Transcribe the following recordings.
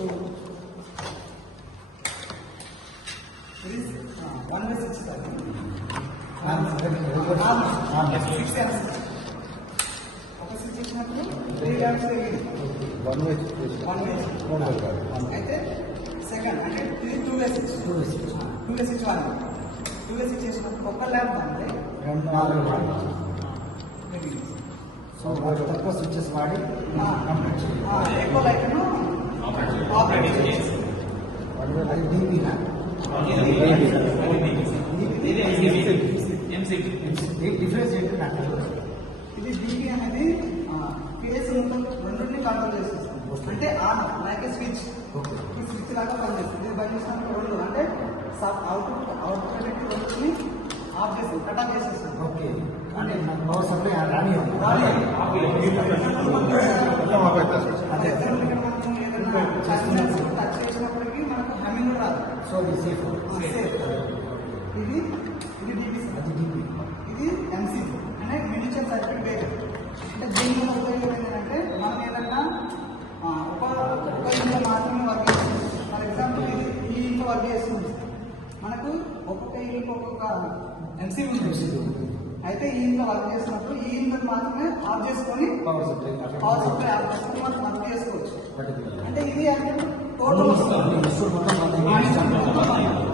It is 1/6 అయితే second అంటే ఇది 2/6 చేసినప్పుడు ఒక ల్యాంప్ అంటే 2 సో తక్కువ స్విచ్చెస్ వాడి ఎక్కువ లైట్ను ఆపరేట్ చేసి అది డీపీనా డిఫరెన్స్ ఏంటి నాకు ఇది డీపీ అనేది పిఎస్ రెండింటిని కంట్రోల్ చేస్తుంది అంటే ఆన్ లైక్ స్విచ్ ఈ స్విచ్ లాగా పనిచేస్తుంది ఇది బంద్ చేసినప్పుడు రెండు అంటే అవుట్పుట్ రెండుని ఆఫ్ చేస్తుంది కట్ ఆఫ్ చేసేస్తుంది. ఓకే అంటే నాకు పవర్ సప్లై రాని టచ్ చేసినప్పటికీ మనకు హమ్మింగ్ రాదు. సో ఇది సేఫ్ ఇది డీపీ, అది డీపీ, ఇది ఎంసీ అంటే మినిచర్ సర్క్యూట్ బ్రేకర్. అంటే దీని వల్ల ఉపయోగం ఏంటంటే మనం ఏదన్నా ఒక ఇంట్లో మాత్రమే వర్క్ చేస్తుంది. ఫర్ ఎగ్జాంపుల్ ఇది ఈ ఇంట్లో వర్క్ చేస్తుంది, మనకు ఒక్కొక్క ఇంట్లో ఒక్కొక్క ఎంసీ ఉంది. అయితే ఈ ఇంట్లో వర్క్ చేసినప్పుడు ఈ ఇంట్లో మాత్రమే ఆఫ్ చేసుకొని పవర్ సప్లై ఆఫ్ చేసుకొని మనం వర్క్ చేసుకోవచ్చు. అంటే ఇది అంటే టోటల్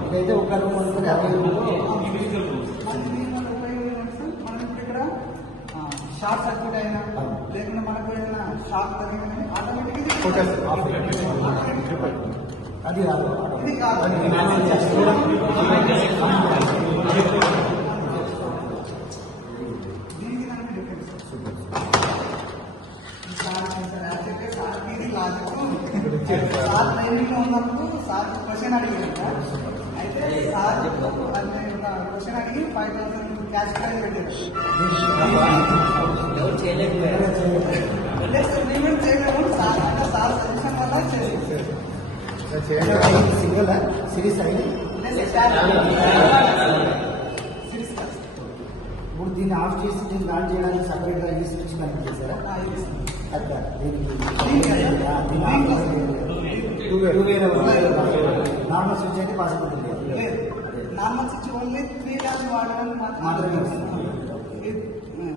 ఇదైతే ఒక రూమ్ అనుకుని 50 మనం ఇక్కడ షార్ట్ సర్క్యూట్ అయినా లేకుండా మనకు ఏదైనా షార్ట్ తగిన ఆటోమేటిక్ అది కాదు ఇది కాదు. దీనికి దానికి డిఫరెన్స్ ఇది లాజిక్. సార్ ట్రైనింగ్ లో ఉన్నప్పుడు సార్ క్వశ్చన్ అడిగారు. అయితే సార్ క్వశ్చన్ అడిగి 5,000 క్యాష్ ప్రైజ్ పెట్టారు. పేమెంట్ చేయలేము సార్ అంటే సార్ సజెషన్ వల్ల సింగిల్ సిరీస్ అయింది. ఇప్పుడు దీన్ని ఆఫ్ చేసి దీన్ని ఆన్ చేయడానికి సపరేట్గా ఈ స్విచ్ కనెక్ట్ చేశారా? అట్లా దీనికి నార్మల్ స్విచ్ అయితే పాసిబిలిటీ లేదు. నార్మల్ స్విచ్ ఓన్లీ 3 ల్యాంప్స్ వాడడానికి మాత్రమే.